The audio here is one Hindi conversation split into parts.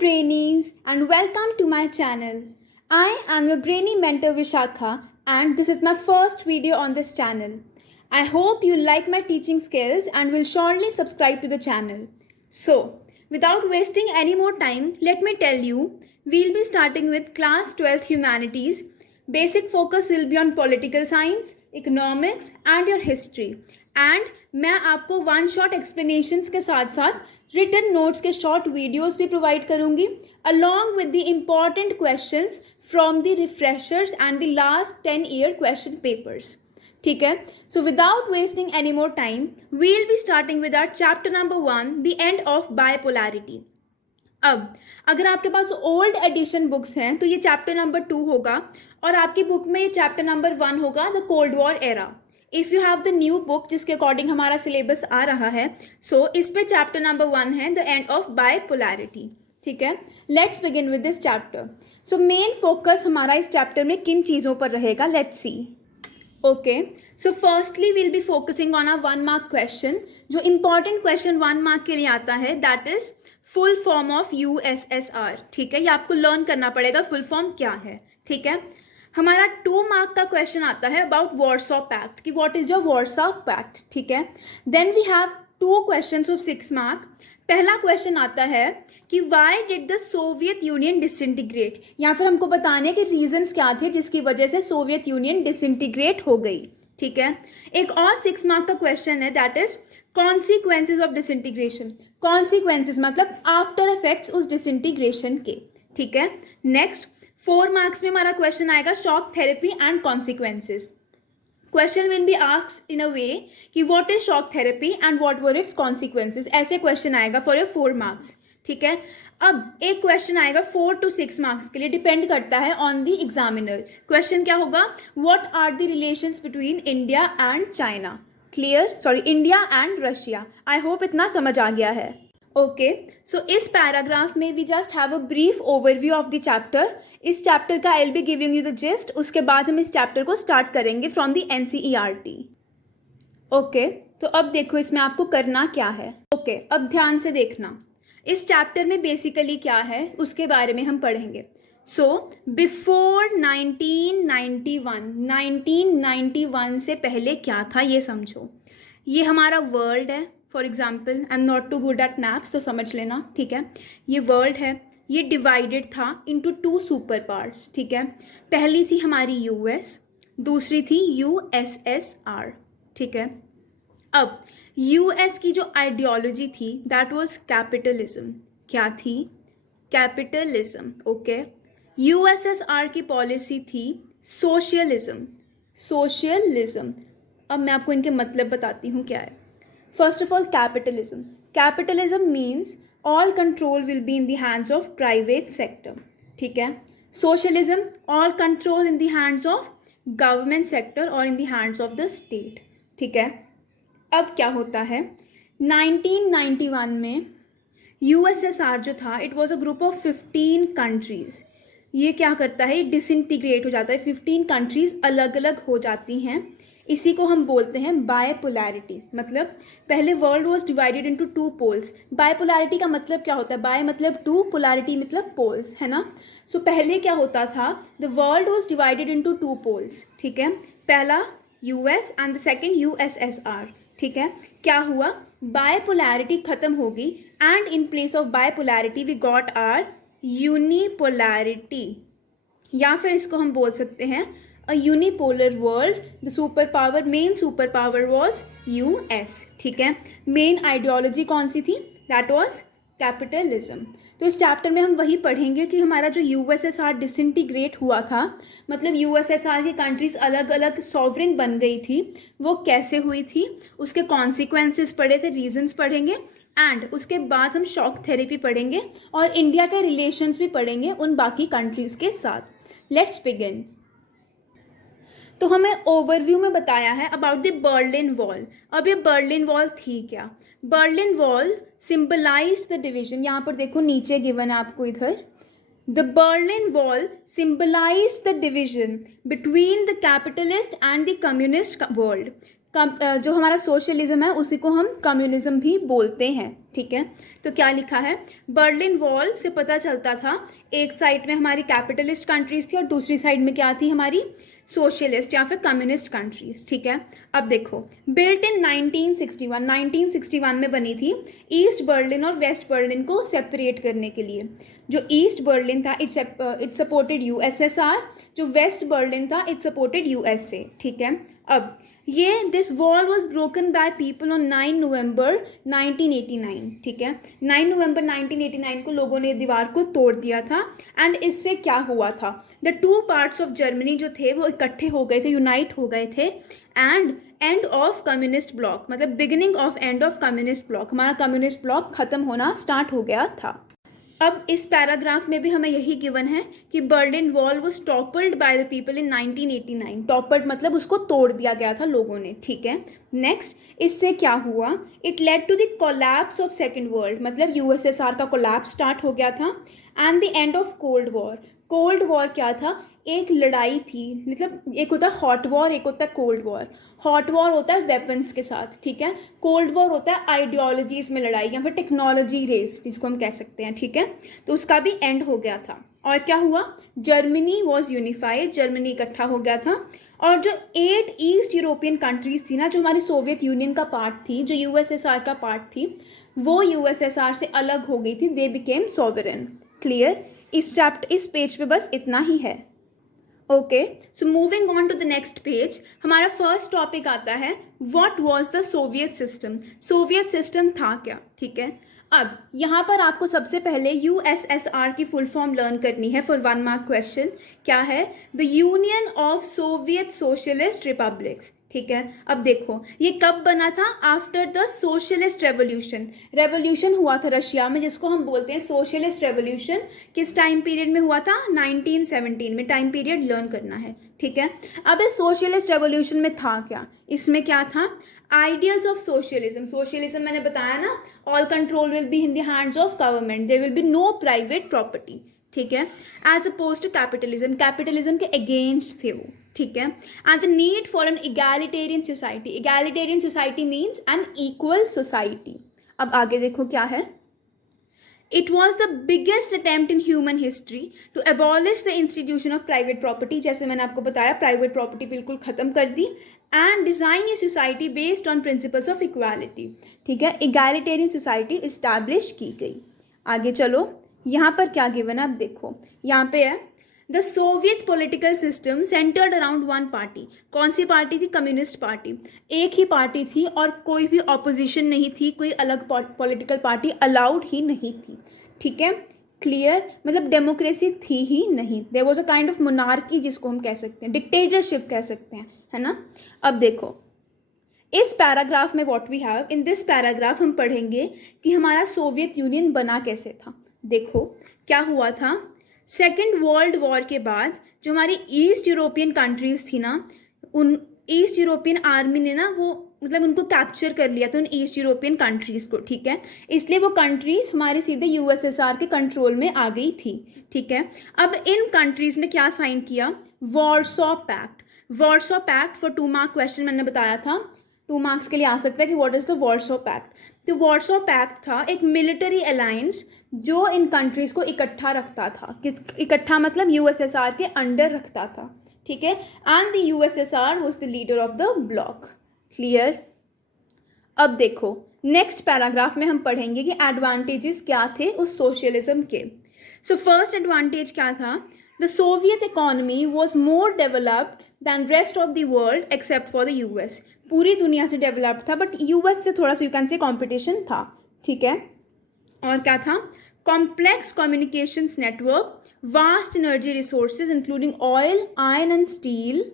Brainies, and welcome to my channel. I am your brainy mentor Vishakha, and this is my first video on this channel. I hope you like my teaching skills and will surely subscribe to the channel. So, without wasting any more time, let me tell you, we'll be starting with class 12th Humanities. Basic focus will be on political science, economics and your history. And मैं आपको वन शॉट एक्सप्लेनेशंस के साथ साथ रिटन नोट्स के शॉर्ट वीडियोस भी प्रोवाइड करूंगी along with the important questions from the refreshers and the last 10-year question papers. ठीक है, so without wasting any more time we will be starting with our chapter number 1, the end of bipolarity. अब अगर आपके पास ओल्ड एडिशन बुक्स हैं तो ये चैप्टर नंबर 2 होगा और आपकी बुक में ये चैप्टर नंबर 1 होगा, the cold war era. If you have the new book जिसके अकॉर्डिंग हमारा सिलेबस आ रहा है, सो इस पे चैप्टर नंबर 1 है द एंड ऑफ बायपोलैरिटी. ठीक है, let's begin with this chapter. So main focus हमारा इस चैप्टर में किन चीज़ों पर रहेगा, let's see. Okay, so firstly will be focusing on a 1 mark question. जो इंपॉर्टेंट क्वेश्चन 1 मार्क के लिए आता है that is full form of USSR. ठीक है, ये आपको लर्न करना पड़ेगा फुल फॉर्म क्या है. ठीक है, हमारा 2 मार्क का क्वेश्चन आता है अबाउट वॉर्सॉ पैक्ट कि what is your Warsaw Pact. ठीक है, then we have 2 questions of 6 mark. पहला क्वेश्चन आता है कि why did the Soviet Union disintegrate, या फिर हमको बताने के रीजंस क्या थे जिसकी वजह से सोवियत यूनियन डिसइंटीग्रेट हो गई. ठीक है, एक और 6 मार्क का क्वेश्चन है that is consequences of disintegration. Consequences मतलब आफ्टर इफेक्ट्स उस डिसइंटीग्रेशन के. ठीक है, नेक्स्ट 4 मार्क्स में हमारा क्वेश्चन आएगा shock therapy and consequences. Question will be asked in a way कि what is shock therapy and what were its consequences. ऐसे क्वेश्चन आएगा फॉर योर 4 मार्क्स. ठीक है, अब एक क्वेश्चन आएगा 4 to 6 मार्क्स के लिए, डिपेंड करता है ऑन द एग्जामिनर. क्वेश्चन क्या होगा, what are the relations between India and China. Clear, sorry, India and Russia. I hope इतना समझ आ गया है. ओके, सो इस पैराग्राफ में we just have a brief overview of the chapter. इस चैप्टर का I will be giving you the gist. उसके बाद हम इस चैप्टर को स्टार्ट करेंगे फ्रॉम द NCERT. ओके, तो अब देखो इसमें आपको करना क्या है. ओके, अब ध्यान से देखना. इस चैप्टर में बेसिकली क्या है उसके बारे में हम पढ़ेंगे. सो बिफोर 1991 से पहले क्या था ये समझो. ये हमारा वर्ल्ड है. For example, I am not too good at maps तो समझ लेना. ठीक है, ये वर्ल्ड है, ये डिवाइडेड था इंटू 2 सुपर पार्ट्स. ठीक है, पहली थी हमारी US, दूसरी थी USSR. ठीक है, अब US की जो आइडियोलॉजी थी दैट वाज कैपिटलिज्म. क्या थी, कैपिटलिज्म. ओके, USSR की पॉलिसी थी सोशलिज्म. सोशलिज्म, अब मैं आपको इनके मतलब बताती हूँ क्या है. First of all, capitalism. Capitalism means all control will be in the hands of private sector. ठीक है, socialism, all control in the hands of government sector or in the hands of the state. ठीक है, अब क्या होता है 1991 में USSR जो था it was a group of 15 countries. ये क्या करता है, डिसइंटीग्रेट हो जाता है. 15 कंट्रीज अलग अलग हो जाती हैं. इसी को हम बोलते हैं बायपोलैरिटी. मतलब पहले world was divided into 2 poles. Bipolarity का मतलब क्या होता है, बाय मतलब 2, पोलैरिटी मतलब पोल्स, है ना. सो पहले क्या होता था, the world was divided into 2 poles. ठीक है, पहला US and the second USSR. ठीक है, क्या हुआ, बायपोलैरिटी खत्म होगी and in place of bipolarity we got our unipolarity, या फिर इसको हम बोल सकते हैं a unipolar world. The superpower, main superpower was US. ठीक है, मेन आइडियोलॉजी कौन सी थी, दैट वाज कैपिटलिज्म. तो इस चैप्टर में हम वही पढ़ेंगे कि हमारा जो USSR डिसइंटीग्रेट हुआ था, मतलब USSR की कंट्रीज अलग अलग सॉवरेन बन गई थी, वो कैसे हुई थी, उसके कॉन्सिक्वेंसेस पढ़े थे, रीजंस पढ़ेंगे एंड उसके बाद हम शॉक थेरेपी पढ़ेंगे और इंडिया के रिलेशंस भी पढ़ेंगे उन बाकी कंट्रीज के साथ. Let's begin. तो हमें ओवरव्यू में बताया है अबाउट द बर्लिन वॉल. अब ये बर्लिन वॉल थी क्या, Berlin wall symbolised the division. यहाँ पर देखो नीचे गिवन है आपको इधर, the Berlin wall symbolised the division between the capitalist and the communist world. जो हमारा सोशलिज्म है उसी को हम कम्युनिज्म भी बोलते हैं, ठीक है। तो क्या लिखा है, बर्लिन वॉल से पता चलता था एक साइड में हमारी कैपिटलिस्ट कंट्रीज थी और दूसरी साइड में क्या थी, हमारी सोशलिस्ट या फिर कम्युनिस्ट कंट्रीज, ठीक है। अब देखो, बिल्ट इन 1961 में बनी थी ईस्ट बर्लिन और वेस्ट बर्लिन को सेपरेट करने के लिए। जो ईस्ट बर्लिन था इट सपोर्टेड यूएसएसआर, जो वेस्ट बर्लिन था इट सपोर्टेड यूएसए, ठीक है। अब ये this wall was broken by people on 9 नवंबर 1989, ठीक है। 9 नवंबर 1989 को लोगों ने दीवार को तोड़ दिया था। एंड इससे क्या हुआ था, the two parts of Germany जो थे वो इकट्ठे हो गए थे, यूनाइट हो गए थे। And end of communist bloc, मतलब beginning of end of communist bloc, हमारा कम्युनिस्ट ब्लॉक खत्म होना स्टार्ट हो गया था। अब इस पैराग्राफ में भी हमें यही गिवन है कि Berlin wall was toppled by the people in 1989। Toppled मतलब उसको तोड़ दिया गया था लोगों ने, ठीक है। नेक्स्ट, इससे क्या हुआ, it led to the collapse of second world, मतलब यूएसएसआर का कोलैप्स स्टार्ट हो गया था। And the end of cold war. Cold war क्या था, एक लड़ाई थी, मतलब एक होता है हॉट वॉर, एक होता है कोल्ड वॉर। हॉट वॉर होता है वेपन्स के साथ, ठीक है। कोल्ड वॉर होता है आइडियोलॉजीज में लड़ाई या फिर टेक्नोलॉजी रेस जिसको हम कह सकते हैं, ठीक है। तो उसका भी एंड हो गया था। और क्या हुआ, जर्मनी वॉज यूनिफाइड, जर्मनी इकट्ठा हो गया था। और जो 8 ईस्ट यूरोपियन कंट्रीज थी ना, जो हमारी सोवियत यूनियन का पार्ट थी, जो यूएसएसआर का पार्ट थी, वो यूएसएसआर से अलग हो गई थी, दे बिकेम सॉवरेन। क्लियर, इस पेज पे बस इतना ही है। Okay, so moving on to the next page, हमारा फर्स्ट टॉपिक आता है what was the Soviet system. Soviet system था क्या, ठीक है। अब यहाँ पर आपको सबसे पहले यूएसएसआर की फुल फॉर्म लर्न करनी है फॉर 1 मार्क क्वेश्चन। क्या है, the union of Soviet socialist republics, ठीक है। अब देखो ये कब बना था, after the socialist revolution. Revolution हुआ था रशिया में जिसको हम बोलते हैं सोशलिस्ट रेवोल्यूशन। किस टाइम पीरियड में हुआ था, 1917 में। टाइम पीरियड लर्न करना है, ठीक है। अब इस सोशलिस्ट रेवोल्यूशन में था क्या, इसमें क्या था, आइडियल्स ऑफ सोशलिज्म। सोशलिज्म मैंने बताया ना, all control will be in the hands of government, there will be no private property, ठीक है। As oppose to capitalism, capitalism के अगेंस्ट थे वो, ठीक है। And the need for an egalitarian society. Egalitarian society means an equal society. अब आगे देखो क्या है, it was the biggest attempt in human history to abolish the institution of private property. जैसे मैंने आपको बताया, प्राइवेट प्रॉपर्टी बिल्कुल खत्म कर दी। And design a society based on principles of equality, ठीक है। इगैलिटेरियन सोसाइटी इस्टेब्लिश की गई। आगे चलो, यहाँ पर क्या गिवन है, अब देखो यहाँ पे है, the Soviet political system centred around one party. कौन सी पार्टी थी, कम्युनिस्ट पार्टी। एक ही पार्टी थी और कोई भी ऑपोजिशन नहीं थी, कोई अलग पॉलिटिकल पार्टी अलाउड ही नहीं थी, ठीक है। क्लियर, मतलब डेमोक्रेसी थी ही नहीं, there was a kind of monarchy जिसको हम कह सकते हैं, डिक्टेटरशिप कह सकते हैं, है ना। अब देखो इस पैराग्राफ में what we have, in this paragraph हम पढ़ेंगे कि हमारा सोवियत यूनियन बना कैसे था। देखो क्या हुआ था, सेकेंड वर्ल्ड वॉर के बाद जो हमारी ईस्ट यूरोपियन कंट्रीज थी ना, उन ईस्ट यूरोपियन आर्मी ने ना वो मतलब उनको कैप्चर कर लिया था, उन ईस्ट यूरोपियन कंट्रीज को, ठीक है। इसलिए वो कंट्रीज हमारे सीधे यूएसएसआर के कंट्रोल में आ गई थी, ठीक है। अब इन कंट्रीज ने क्या साइन किया, Warsaw pact. Warsaw pact for 2 mark question मैंने बताया था, 2 मार्क्स के लिए आ सकता है कि what is the Warsaw pact. तो वॉर्सो पैक्ट था एक मिलिट्री अलायंस जो इन कंट्रीज को इकट्ठा रखता था, इकट्ठा मतलब यूएसएसआर के अंडर रखता था, ठीक है। And the USSR was the leader of the block. Clear. अब देखो नेक्स्ट पैराग्राफ में हम पढ़ेंगे कि एडवांटेजेस क्या थे उस सोशलिज्म के। सो फर्स्ट एडवांटेज क्या था, the Soviet economy was more developed than rest of the world except for the US. पूरी दुनिया से डेवलप्ड था बट यूएस से थोड़ा सा यू कैन से कॉम्पिटिशन था, ठीक है। और क्या था, complex communications network, vast energy resources including oil, iron and steel,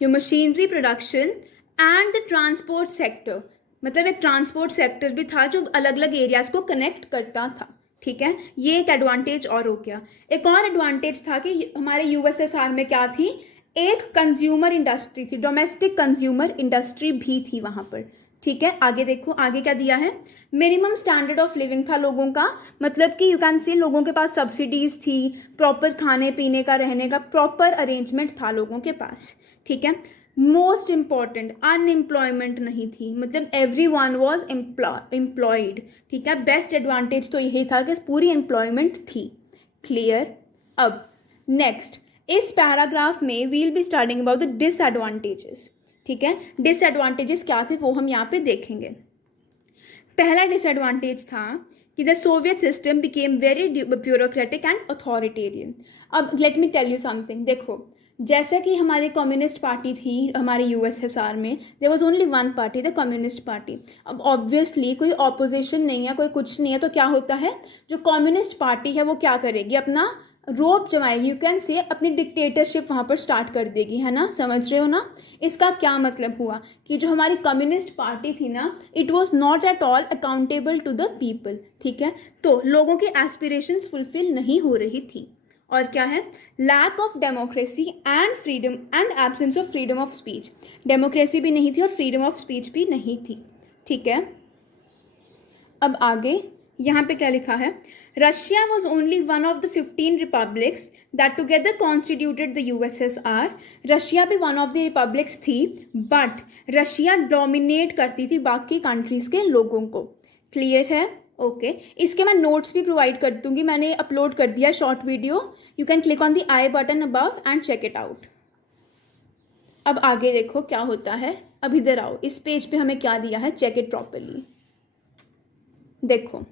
your machinery production and the transport sector. मतलब एक ट्रांसपोर्ट सेक्टर भी था जो अलग अलग एरियाज को कनेक्ट करता था, ठीक है। ये एक एडवांटेज और हो गया। एक और एडवांटेज था कि हमारे यूएसएसआर में क्या थी, एक कंज्यूमर इंडस्ट्री थी, डोमेस्टिक कंज्यूमर इंडस्ट्री भी थी वहाँ पर, ठीक है। आगे देखो आगे क्या दिया है, मिनिमम स्टैंडर्ड ऑफ लिविंग था लोगों का, मतलब कि यू कैन सी लोगों के पास सब्सिडीज थी, प्रॉपर खाने पीने का रहने का प्रॉपर अरेंजमेंट था लोगों के पास, ठीक है। मोस्ट इम्पॉर्टेंट, अनएम्प्लॉयमेंट नहीं थी, मतलब एवरी वन वॉज एम्प्लॉयड, ठीक है। बेस्ट एडवांटेज तो यही था कि पूरी एम्प्लॉयमेंट थी। क्लियर। अब नेक्स्ट, इस पैराग्राफ में will be starting about the disadvantages, ठीक है। डिसएडवांटेजेस क्या थे वो हम यहाँ पे देखेंगे। पहला डिसएडवांटेज था कि the Soviet system became very bureaucratic and authoritarian. अब let me tell you something, देखो जैसा कि हमारी कम्युनिस्ट पार्टी थी हमारे यूएसएसआर में, there was only one party, the communist party. अब ऑब्वियसली कोई ऑपोजिशन नहीं है, कोई कुछ नहीं है, तो क्या होता है, जो कम्युनिस्ट पार्टी है वो क्या करेगी, अपना रोप जमाएगी, यू कैन से अपनी डिक्टेटरशिप वहाँ पर स्टार्ट कर देगी, है ना, समझ रहे हो ना। इसका क्या मतलब हुआ कि जो हमारी कम्युनिस्ट पार्टी थी ना, it was not at all accountable to the people, ठीक है। तो लोगों की एस्पिरेशंस फुलफिल नहीं हो रही थी। और क्या है, lack of democracy and freedom and absence of freedom of speech. Democracy भी नहीं थी और फ्रीडम ऑफ स्पीच भी नहीं थी, ठीक है। अब आगे यहाँ पे क्या लिखा है, Russia was only one of the 15 republics that together constituted the USSR. Russia भी वन ऑफ द रिपब्लिक्स थी, बट रशिया डोमिनेट करती थी बाकी कंट्रीज के लोगों को। क्लियर है, ओके। इसके मैं नोट्स भी प्रोवाइड कर दूंगी, मैंने अपलोड कर दिया short video, you can click on the I button above and check it out. अब आगे देखो क्या होता है, अब इधर आओ, इस पेज पे हमें क्या दिया है, चेक इट प्रॉपरली। देखो,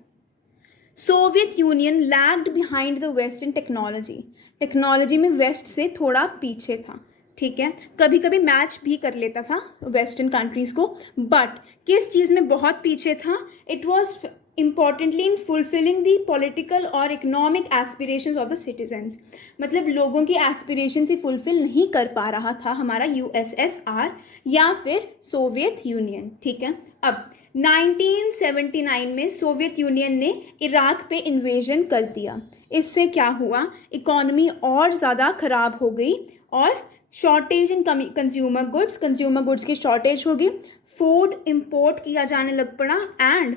Soviet union lagged behind the west in technology. Technology में वेस्ट से थोड़ा पीछे था, ठीक है। कभी कभी मैच भी कर लेता था वेस्टर्न कंट्रीज़ को, बट किस चीज़ में बहुत पीछे था, it was importantly in fulfilling the political और economic aspirations of the citizens. मतलब लोगों की एस्पिरेशंस ही फुलफिल नहीं कर पा रहा था हमारा यूएसएसआर या फिर सोवियत यूनियन, ठीक है। अब 1979 में सोवियत यूनियन ने इराक पे इन्वेजन कर दिया। इससे क्या हुआ, इकॉनमी और ज़्यादा ख़राब हो गई और शॉर्टेज इन कंज्यूमर गुड्स की शॉर्टेज होगी, फूड इंपोर्ट किया जाने लग पड़ा, एंड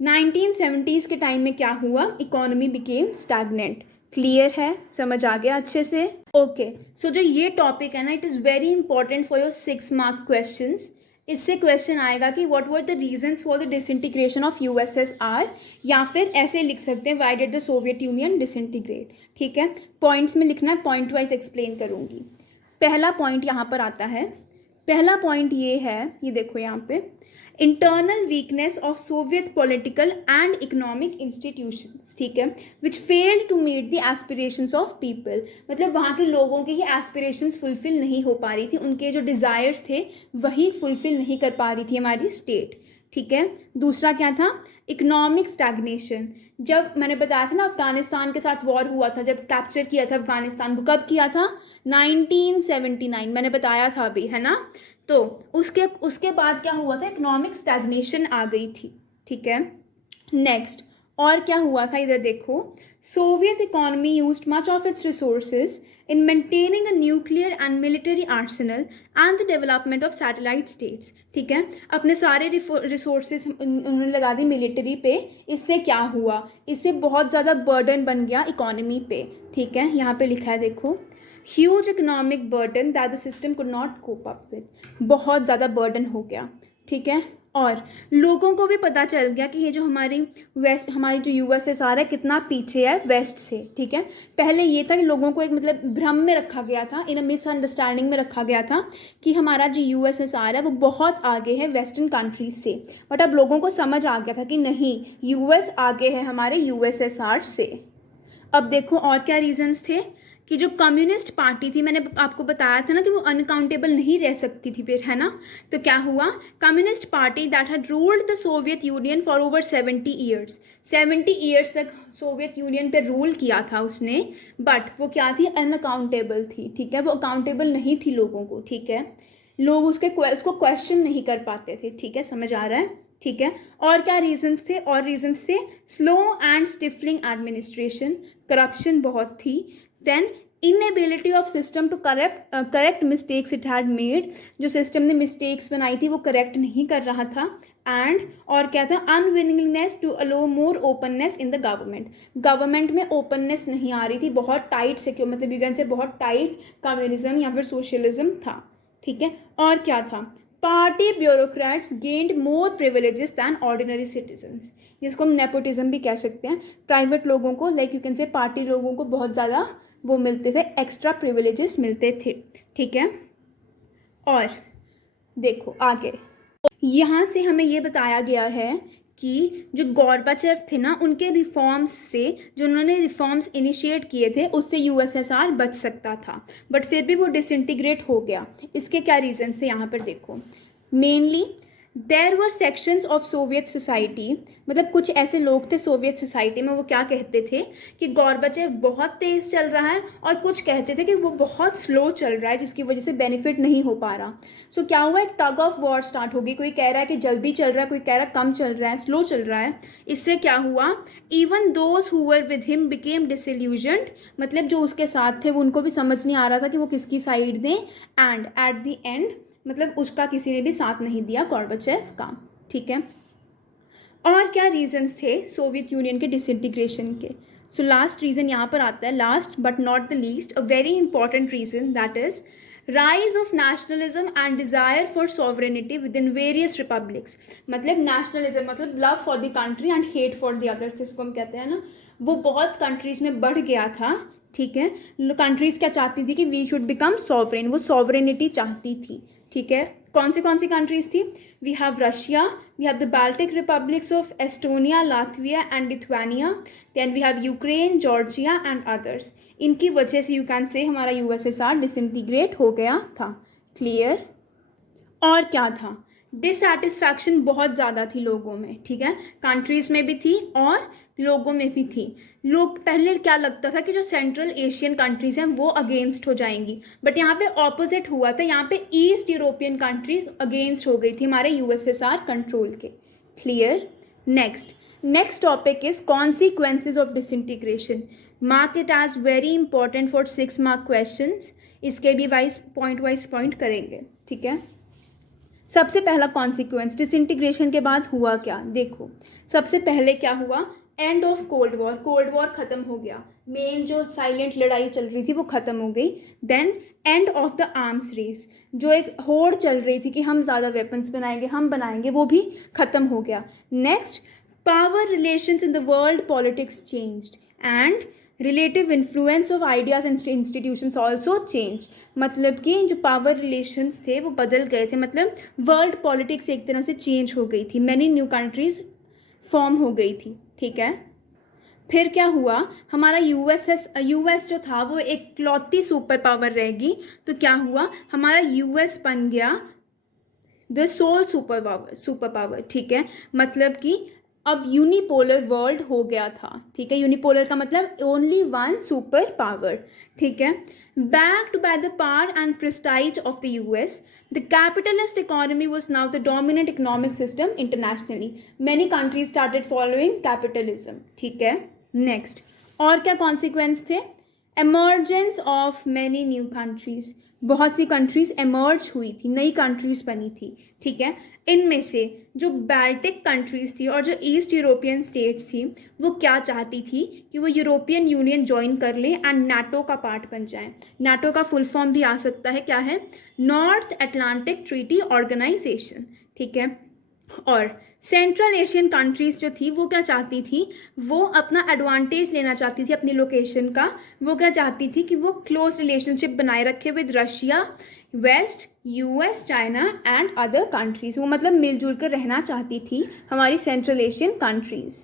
1970s के टाइम में क्या हुआ, इकोनॉमी बिकेम स्टैग्नेंट। क्लियर है, समझ आ गया अच्छे से, ओके। सो जो ये टॉपिक है ना, it is very important for your 6 mark questions. इससे क्वेश्चन आएगा कि what were the reasons for the disintegration of USSR, या फिर ऐसे लिख सकते हैं why did the Soviet Union disintegrate, ठीक है। पॉइंट्स में लिखना है, पॉइंट वाइज एक्सप्लेन करूंगी। पहला पॉइंट यहाँ पर आता है, पहला पॉइंट ये है, ये देखो यहाँ पे, internal weakness of Soviet political and economic institutions, ठीक है, which failed to meet the aspirations of people. मतलब वहाँ के लोगों की ये एस्पिरेशंस फुलफिल नहीं हो पा रही थी, उनके जो डिज़ायर्स थे वही फुलफिल नहीं कर पा रही थी हमारी स्टेट, ठीक है। दूसरा क्या था, इकोनॉमिक स्टैग्नेशन। जब मैंने बताया था ना अफगानिस्तान के साथ वॉर हुआ था, जब कैप्चर किया था अफगानिस्तान को, कब किया था, 1979, मैंने बताया था अभी, है ना। तो उसके बाद क्या हुआ था, इकोनॉमिक स्टैग्नेशन आ गई थी, ठीक है। नेक्स्ट, और क्या हुआ था, इधर देखो, Soviet economy used much of its resources in maintaining a nuclear and military arsenal and the development of satellite states, ठीक है। अपने सारे रिसोर्सेज उन्होंने लगा दी मिलिट्री पे। इससे क्या हुआ, इससे बहुत ज़्यादा बर्डन बन गया इकोनॉमी पे, ठीक है। यहाँ पे लिखा है देखो, huge economic burden that the system could not cope up with. बहुत ज़्यादा बर्डन हो गया, ठीक है। और लोगों को भी पता चल गया कि ये जो हमारी जो यूएसएसआर है कितना पीछे है वेस्ट से, ठीक है। पहले ये था कि लोगों को एक मतलब भ्रम में रखा गया था, इन अ मिसअंडरस्टैंडिंग में रखा गया था कि हमारा जो यूएसएसआर है वो बहुत आगे है वेस्टर्न कंट्रीज से, बट अब लोगों को समझ आ गया था कि नहीं, यूएस आगे है हमारे यूएसएसआर से। अब देखो और क्या रीजंस थे कि जो कम्युनिस्ट पार्टी थी, मैंने आपको बताया था ना कि वो अनकाउंटेबल नहीं रह सकती थी फिर, है ना। तो क्या हुआ, communist party that had ruled the Soviet union for over 70 years, 70 years तक सोवियत यूनियन पे रूल किया था उसने, बट वो क्या थी, अनअकाउंटेबल थी, ठीक है। वो अकाउंटेबल नहीं थी लोगों को, ठीक है। लोग उसको क्वेश्चन नहीं कर पाते थे, ठीक है, समझ आ रहा है, ठीक है। और क्या रीजंस थे, और रीजंस थे slow and stifling administration, corruption बहुत थी, then inability of system to correct mistakes it had made, जो सिस्टम ने मिस्टेक्स बनाई थी वो करेक्ट नहीं कर रहा था, एंड और क्या था, unwillingness to allow more openness in the government में ओपननेस नहीं आ रही थी, बहुत टाइट से, क्यों मतलब यूजन से बहुत टाइट कम्युनिज्म या फिर सोशलिज्म था, ठीक है। और क्या था, पार्टी ब्यूरोक्रेट्स गेंड मोर प्रिविलेजेस दैन ऑर्डिनरी सिटीजन्स, जिसको हम नेपोटिज्म भी कह सकते हैं। प्राइवेट लोगों को, like you can say party लोगों को बहुत ज़्यादा वो मिलते थे, एक्स्ट्रा प्रिविलेजेस मिलते थे, ठीक है। और देखो आगे, यहाँ से हमें ये बताया गया है कि जो गोर्बाचेव थे ना, उनके रिफॉर्म्स से, जो उन्होंने रिफॉर्म्स इनिशिएट किए थे, उससे यूएसएसआर बच सकता था, बट फिर भी वो डिसइंटीग्रेट हो गया। इसके क्या रीजन थे यहाँ पर देखो। Mainly there were sections of Soviet society, मतलब कुछ ऐसे लोग थे सोवियत सोसाइटी में, वो क्या कहते थे कि गोर्बाचेव बहुत तेज़ चल रहा है, और कुछ कहते थे कि वो बहुत स्लो चल रहा है, जिसकी वजह से बेनिफिट नहीं हो पा रहा। सो क्या हुआ, एक टग ऑफ वॉर स्टार्ट होगी। कोई कह रहा है कि जल्दी चल रहा है, कोई कह रहा है कम चल रहा है, स्लो चल रहा है। इससे क्या हुआ, even those who were with him became disillusioned, मतलब जो उसके साथ थे वो, उनको भी समझ नहीं आ रहा था कि वो किसकी साइड दें, एंड एट द एंड मतलब उसका किसी ने भी साथ नहीं दिया गोर्बाचेव का, ठीक है। और क्या रीजंस थे सोवियत यूनियन के डिसइंटीग्रेशन के। सो लास्ट रीज़न यहाँ पर आता है, last but not the least, a very important reason, that is rise of nationalism and desire for sovereignty with in various republics. मतलब नेशनलिज्म मतलब love for the country and hate for the others, जिसको हम कहते हैं ना, वो बहुत कंट्रीज़ में बढ़ गया था, ठीक है। कंट्रीज़ क्या चाहती थी कि वी शुड बिकम सॉवरेन, वो सॉवरेनिटी चाहती थी, ठीक है। कौन सी कंट्रीज थी, we have Russia, we have the Baltic republics of Estonia, Latvia and Lithuania, then we have Ukraine, Georgia and others. इनकी वजह से यू कैन से हमारा यूएसएसआर डिसइंटीग्रेट हो गया था, क्लियर। और क्या था, डिससेटिस्फैक्शन बहुत ज़्यादा थी लोगों में, ठीक है, कंट्रीज़ में भी थी और लोगों में भी थी। लोग पहले क्या लगता था कि जो सेंट्रल एशियन कंट्रीज़ हैं वो अगेंस्ट हो जाएंगी, बट यहाँ पे ऑपोजिट हुआ था, यहाँ पे ईस्ट यूरोपियन कंट्रीज अगेंस्ट हो गई थी हमारे यूएसएसआर कंट्रोल के, clear. Next topic is consequences of disintegration. Mark it as very important for 6 mark questions. इसके भी वाइज पॉइंट करेंगे, ठीक है। सबसे पहला कॉन्सिक्वेंस, डिसइंटीग्रेशन के बाद हुआ क्या, देखो सबसे पहले क्या हुआ, and of cold war, cold war खत्म हो गया, मेन जो साइलेंट लड़ाई चल रही थी वो खत्म हो गई। Then end of the arms race, जो एक होड़ चल रही थी कि हम ज़्यादा वेपन्स बनाएंगे, हम बनाएंगे, वो भी खत्म हो गया। Next, power relations in the world politics changed and relative influence of ideas and institutions also change, मतलब कि जो पावर रिलेशंस थे वो बदल गए थे, मतलब वर्ल्ड पॉलिटिक्स एक तरह से चेंज हो गई थी, मैनी न्यू कंट्रीज फॉर्म हो गई थी, ठीक है। फिर क्या हुआ, हमारा यूएस जो था वो एक इकलौती सुपर पावर रहेगी, तो क्या हुआ, हमारा यूएस बन गया द सोल सुपर पावर, ठीक है। मतलब कि अब यूनिपोलर वर्ल्ड हो गया था, ठीक है। यूनिपोलर का मतलब ओनली वन सुपर पावर, ठीक है। Backed by the power and prestige of the US, the capitalist economy was now the dominant economic system internationally. Many countries started following capitalism, ठीक है। नेक्स्ट, और क्या कॉन्सिक्वेंस थे, emergence of many new countries, बहुत सी कंट्रीज एमर्ज हुई थी, नई कंट्रीज बनी थी, ठीक है। इनमें से जो बाल्टिक कंट्रीज थी और जो ईस्ट यूरोपियन स्टेट्स थी वो क्या चाहती थी कि वो यूरोपियन यूनियन ज्वाइन कर ले एंड नाटो का पार्ट बन जाए। नाटो का फुल फॉर्म भी आ सकता है, क्या है, नॉर्थ अटलांटिक ट्रीटी ऑर्गेनाइजेशन, ठीक है। और सेंट्रल एशियन कंट्रीज जो थी वो क्या चाहती थी, वो अपना एडवांटेज लेना चाहती थी अपनी लोकेशन का, वो क्या चाहती थी कि वो क्लोज रिलेशनशिप बनाए रखे with Russia, west, US, China and other countries, वो मतलब मिलजुल कर रहना चाहती थी हमारी सेंट्रल एशियन कंट्रीज,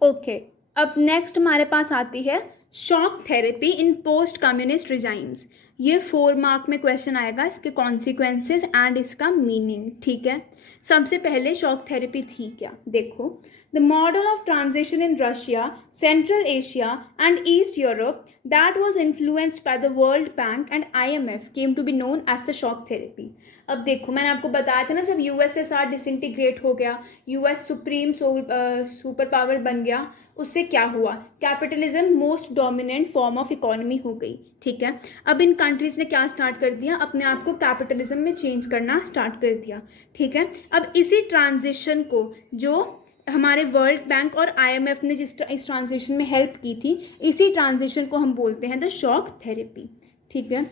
ओके। अब नेक्स्ट हमारे पास आती है shock therapy in post communist regimes. ये 4 मार्क में क्वेश्चन आएगा, इसके कॉन्सिक्वेंसेज एंड इसका मीनिंग, ठीक है। सबसे पहले शॉक थेरेपी थी क्या, देखो, the model of transition in Russia, central Asia and east Europe that was influenced by the World Bank and IMF came to be known as the shock therapy. अब देखो मैंने आपको बताया था ना, जब यूएसएसआर डिसइंटीग्रेट हो गया, यूएस सुप्रीम सुपर पावर बन गया, उससे क्या हुआ, capitalism most dominant form of economy हो गई, ठीक है। अब इन कंट्रीज ने क्या स्टार्ट कर दिया, अपने आप को कैपिटलिज्म में चेंज करना स्टार्ट कर दिया, ठीक है। अब इसी ट्रांजिशन को जो हमारे वर्ल्ड बैंक और आईएमएफ ने इस ट्रांजिशन में हेल्प की थी, इसी ट्रांजिशन को हम बोलते हैं द शॉक थेरेपी, ठीक है।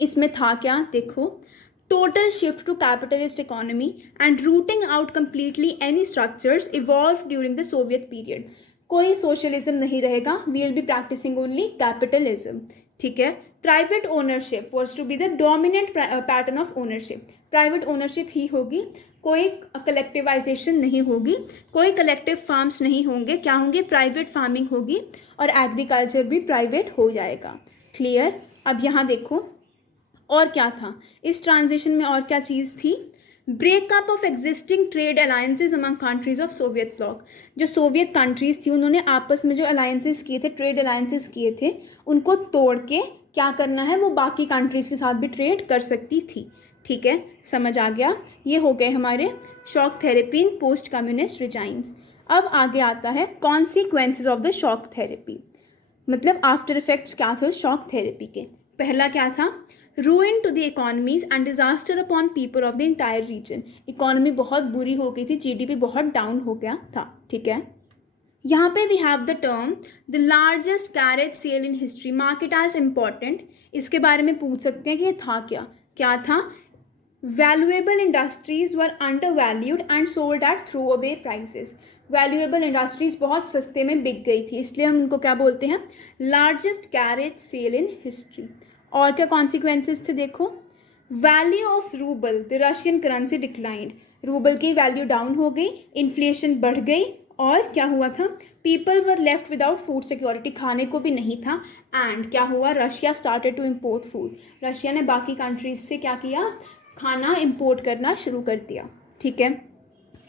इसमें था क्या, देखो, total shift to capitalist economy and rooting out completely any structures evolved during the Soviet period. कोई सोशलिज्म नहीं रहेगा, we will be practising only capitalism. ठीक है. Private ownership was to be the dominant pattern of ownership. Private ownership ही होगी, कोई कलेक्टिवाइजेशन नहीं होगी, कोई कलेक्टिव फार्म्स नहीं होंगे. क्या होंगे? प्राइवेट फार्मिंग होगी और एग्रीकल्चर भी प्राइवेट हो जाएगा. क्लियर. अब यहाँ देखो और क्या था इस ट्रांजिशन में, और क्या चीज़ थी? Breakup of existing trade alliances among countries of Soviet block. जो सोवियत कंट्रीज थी उन्होंने आपस में जो अलायंसेस किए थे, ट्रेड अलायंसेस किए थे, उनको तोड़ के क्या करना है, वो बाकी कंट्रीज के साथ भी ट्रेड कर सकती थी. ठीक है, समझ आ गया. ये हो गए हमारे shock therapy in post communist regimes. अब आगे आता है consequences of the shock therapy, मतलब आफ्टर इफेक्ट्स क्या थे शॉक थेरेपी के. पहला क्या था? ruin to the economies and disaster upon people of the entire region. Economy बहुत बुरी हो गई थी, जीडीपी बहुत डाउन हो गया था. ठीक है. यहाँ पे we have the term the largest garage sale in history. Mark it as important. इसके बारे में पूछ सकते हैं कि ये था क्या. क्या था? Valuable industries were under valued and sold at throw away prices. Valuable industries बहुत सस्ते में बिक गई थी, इसलिए हम उनको क्या बोलते हैं? Largest garage sale in history. और क्या कॉन्सिक्वेंसेस थे देखो. Value of rouble, the Russian currency declined. Rouble की वैल्यू डाउन हो गई, इन्फ्लेशन बढ़ गई, और क्या हुआ था? People were left without food security. खाने को भी नहीं था. एंड क्या हुआ? Russia started to import food. Russia ने बाकी कंट्रीज से क्या किया? खाना इम्पोर्ट करना शुरू कर दिया. ठीक है.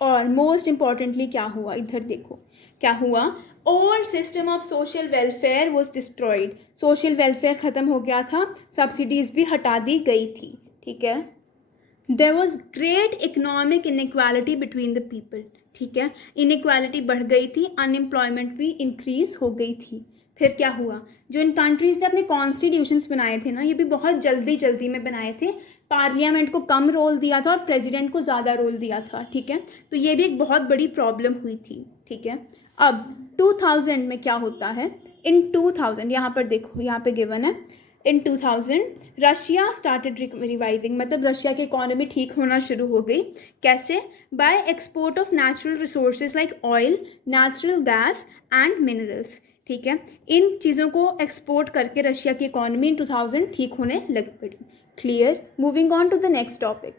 और मोस्ट इम्पॉर्टेंटली क्या हुआ? इधर देखो क्या हुआ. Old system of social welfare was destroyed. Social welfare ख़त्म हो गया था, सब्सिडीज़ भी हटा दी गई थी. ठीक है. There was great economic inequality between the people. ठीक है. इनइक्वालिटी बढ़ गई थी, अनएम्प्लॉयमेंट भी इंक्रीज हो गई थी. फिर क्या हुआ? जो इन कंट्रीज़ ने अपने कॉन्स्टिट्यूशंस बनाए थे ना, ये भी बहुत जल्दी में बनाए थे. पार्लियामेंट को कम रोल दिया था और प्रेसिडेंट को ज़्यादा रोल दिया था. ठीक है. तो ये भी एक बहुत बड़ी प्रॉब्लम हुई थी. ठीक है. अब 2000 में क्या होता है? इन 2000 यहाँ पर देखो, यहाँ पे गिवन है. इन 2000 रशिया स्टार्टेड रिवाइविंग, मतलब रशिया की इकोनॉमी ठीक होना शुरू हो गई. कैसे? By export of natural resources like oil, natural gas and minerals. ठीक है. इन चीज़ों को एक्सपोर्ट करके रशिया की इकोनॉमी इन 2000 ठीक होने लग पड़ी. Clear. Moving on to the next topic.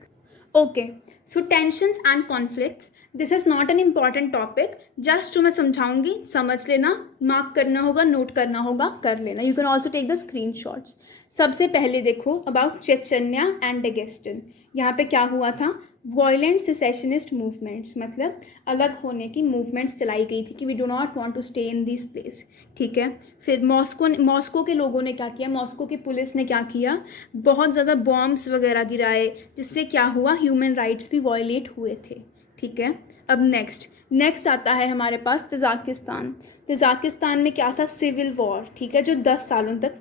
Okay, so tensions and conflicts. This is not an important topic, just जो मैं समझाऊंगी समझ लेना, मार्क करना होगा, नोट करना होगा, कर लेना. You can also take the screenshots. सबसे पहले देखो अबाउट चेचन्या एंड डेगेस्टन. यहाँ पे क्या हुआ था? वॉयलेंट सेसेशनिस्ट मूवमेंट्स, मतलब अलग होने की मूवमेंट्स चलाई गई थी कि we do not want to stay in this place. ठीक है. फिर मॉस्को के लोगों ने क्या किया? मॉस्को की पुलिस ने क्या किया? बहुत ज़्यादा बॉम्ब्स वगैरह गिराए, जिससे क्या हुआ? ह्यूमन राइट्स भी वॉयलेट हुए थे. ठीक है. अब नेक्स्ट आता है हमारे पास तजाकिस्तान. तजाकिस्तान में क्या था? Civil war. ठीक है, जो 10 सालों तक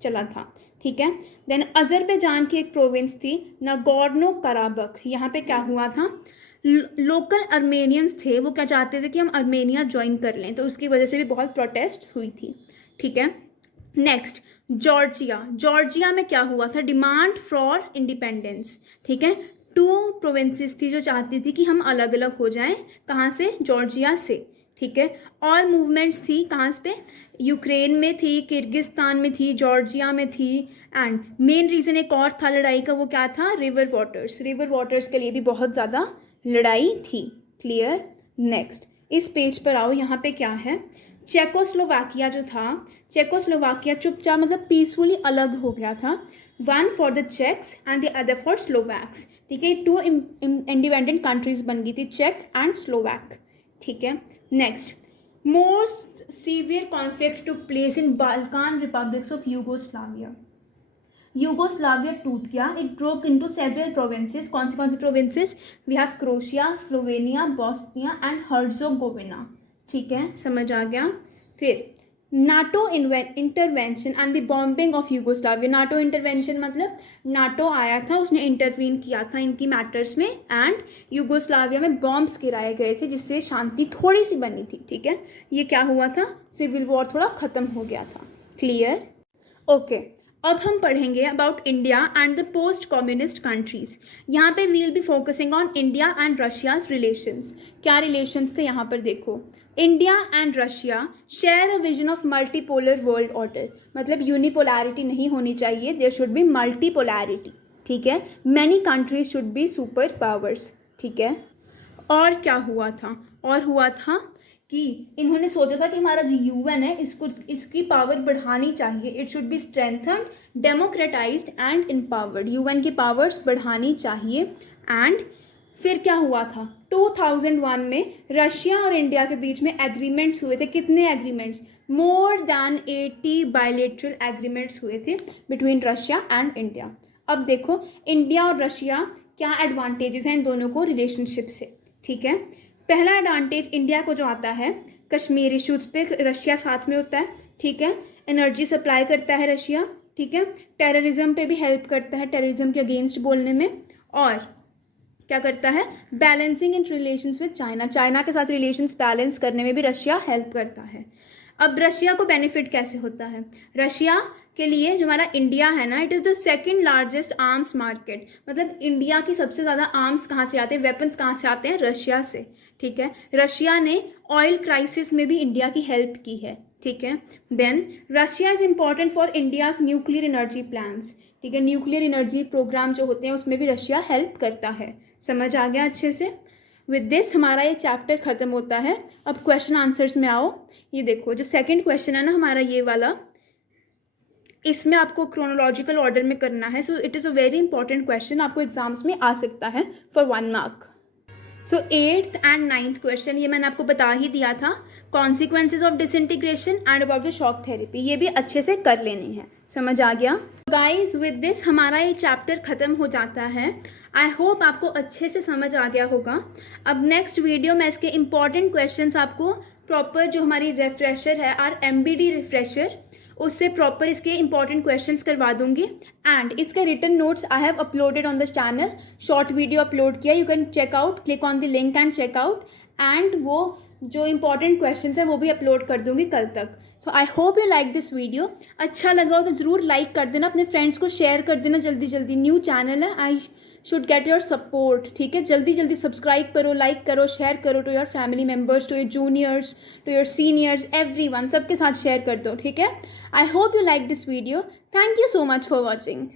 चला था. ठीक है. देन अजरबैजान की एक प्रोविंस थी नागोर्नो कराबख. यहाँ पे क्या हुआ था? लोकल अर्मेनियंस थे, वो क्या चाहते थे कि हम अर्मेनिया ज्वाइन कर लें, तो उसकी वजह से भी बहुत प्रोटेस्ट हुई थी. ठीक है. नेक्स्ट जॉर्जिया में क्या हुआ था? Demand for independence. ठीक है. 2 प्रोविंसेस थी जो चाहती थी कि हम अलग अलग हो जाएं. कहाँ से? जॉर्जिया से. ठीक है. और मूवमेंट्स थी कहाँ पे? यूक्रेन में थी, किर्गिस्तान में थी, जॉर्जिया में थी. एंड मेन रीज़न एक और था लड़ाई का, वो क्या था? रिवर वाटर्स के लिए भी बहुत ज़्यादा लड़ाई थी. क्लियर. नेक्स्ट इस पेज पर आओ. यहाँ पे क्या है? चेकोस्लोवाकिया जो था, चेकोस्लोवाकिया चुपचाप मतलब पीसफुली अलग हो गया था. 1 for the Czechs and the other for Slovaks. ठीक है. 2 इंडिपेंडेंट कंट्रीज बन गई थी, चेक एंड स्लोवैक. ठीक है. Next most severe conflict took place in Balkan republics of Yugoslavia टूट गया. It broke into several provinces. कौन सी provinces? We have Croatia, Slovenia, Bosnia and Herzegovina. ठीक है, समझ आ गया. फिर NATO intervention and the bombing of Yugoslavia. NATO intervention मतलब नाटो आया था, उसने इंटरवीन किया था इनकी मैटर्स में, एंड यूगोस्लाविया में बॉम्ब्स गिराए गए थे, जिससे शांति थोड़ी सी बनी थी. ठीक है. ये क्या हुआ था? सिविल वॉर थोड़ा ख़त्म हो गया था. क्लियर. ओके. अब हम पढ़ेंगे about India and the post communist countries. यहाँ पे we will be focusing on India and Russia's relations. क्या रिलेशंस थे यहाँ पर देखो। India and Russia share a vision of multipolar world order, मतलब यूनिपोलैरिटी नहीं होनी चाहिए, देयर शुड बी मल्टीपोलैरिटी, ठीक है। Many countries should be super powers, ठीक है। और क्या हुआ था, और हुआ था कि इन्होंने सोचा था कि हमारा जो यूएन है इसकी पावर बढ़ानी चाहिए, it should be strengthened, democratised and empowered, UN की पावर्स बढ़ानी चाहिए। एंड फिर क्या हुआ था, 2001 में रशिया और इंडिया के बीच में एग्रीमेंट्स हुए थे। कितने agreements, more than 80 bilateral agreements हुए थे बिटवीन रशिया एंड इंडिया। अब देखो इंडिया और रशिया क्या एडवांटेजेस हैं इन दोनों को रिलेशनशिप से, ठीक है। पहला एडवांटेज इंडिया को जो आता है, कश्मीर इशूज़ पे रशिया साथ में होता है, ठीक है। एनर्जी सप्लाई करता है रशिया, ठीक है। टेररिज्म पे भी हेल्प करता है, टेररिज्म के अगेंस्ट बोलने में। और क्या करता है, balancing in relations with China, China के साथ रिलेशंस बैलेंस करने में भी रशिया हेल्प करता है। अब रशिया को बेनिफिट कैसे होता है, रशिया के लिए जो हमारा इंडिया है ना, it is the second largest arms market, मतलब इंडिया की सबसे ज़्यादा आर्म्स कहाँ से आते हैं, वेपन्स कहाँ से आते हैं, रशिया से, ठीक है। रशिया ने ऑयल क्राइसिस में भी इंडिया की हेल्प की है, ठीक है। Then Russia is important for India's nuclear energy plans, ठीक है। न्यूक्लियर एनर्जी प्रोग्राम जो होते हैं उसमें भी रशिया हेल्प करता है। समझ आ गया अच्छे से। विद दिस हमारा ये चैप्टर ख़त्म होता है। अब क्वेश्चन आंसर्स में आओ। ये देखो जो सेकंड क्वेश्चन है ना हमारा ये वाला, इसमें आपको क्रोनोलॉजिकल ऑर्डर में करना है। So it is a very important question, आपको एग्जाम्स में आ सकता है for 1 mark. So 8th and 9th question ये मैंने आपको बता ही दिया था, consequences of disintegration and about the shock therapy, ये भी अच्छे से कर लेनी है। समझ आ गया गाइज। विद दिस हमारा ये चैप्टर ख़त्म हो जाता है। आई होप आपको अच्छे से समझ आ गया होगा। अब नेक्स्ट वीडियो में इसके इंपॉर्टेंट क्वेश्चंस आपको प्रॉपर जो हमारी रिफ्रेशर है आर MBD रिफ्रेशर, उससे प्रॉपर इसके इंपॉर्टेंट क्वेश्चंस करवा दूंगी। एंड इसके written notes I have uploaded on the channel, short video upload किया, you can check out, click on the link and check out. And वो जो इंपॉर्टेंट क्वेश्चंस है वो भी अपलोड कर दूंगी कल तक। So I hope you like this video. अच्छा लगा हो तो ज़रूर लाइक कर देना, अपने फ्रेंड्स को शेयर कर देना जल्दी जल्दी। न्यू चैनल है, I should get your support, ठीक है। जल्दी जल्दी सब्सक्राइब करो, लाइक करो, शेयर करो to your family members, to your juniors, to your seniors, everyone, सबके साथ शेयर कर दो, ठीक है। I hope you like this video. Thank you so much for watching.